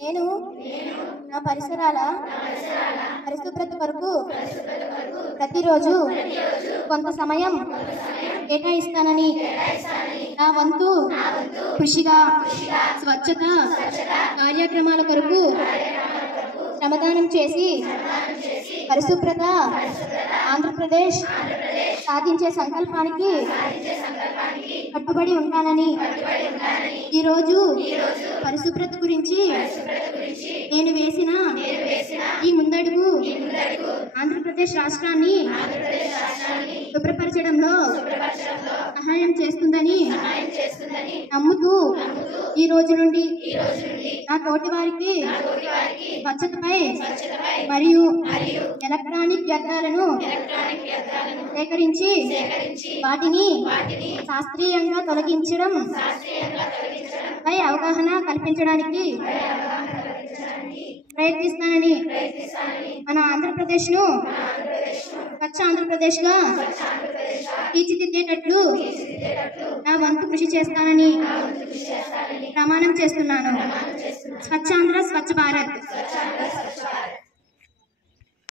నేను నా పరిసరాల పరిశుభ్రత కొరకు ప్రతిరోజు కొంత సమయం కేటాయిస్తానని నా వంతు కృషిగా స్వచ్ఛత కార్యక్రమాల కొరకు శ్రమదానం చేసి పరిశుభ్రత ఆంధ్రప్రదేశ్ సాధించే సంకల్పానికి కట్టుబడి ఉంటానని ఈరోజు పరిశుభ్రత గురించి నేను వేసిన ఈ ముందడుగు ఆంధ్రప్రదేశ్ రాష్ట్రాన్ని శుభ్రపరచడంలో సహాయం చేస్తుందని నమ్ముతూ ఈ రోజు నుండి నా తోటి వారికి స్వచ్ఛతపై మరియు ఎలక్ట్రానిక్ వ్యర్థాలను సేకరించి వాటిని శాస్త్రీయంగా తొలగించడం పై అవగాహన కల్పించడానికి ప్రయత్నిస్తానని మన ఆంధ్రప్రదేశ్ను స్వచ్ఛ ఆంధ్రప్రదేశ్గా తీర్చిదిద్దేటట్లు నా వంతు కృషి చేస్తానని ప్రమాణం చేస్తున్నాను. స్వచ్ఛాంధ్ర స్వచ్ఛ భారత్.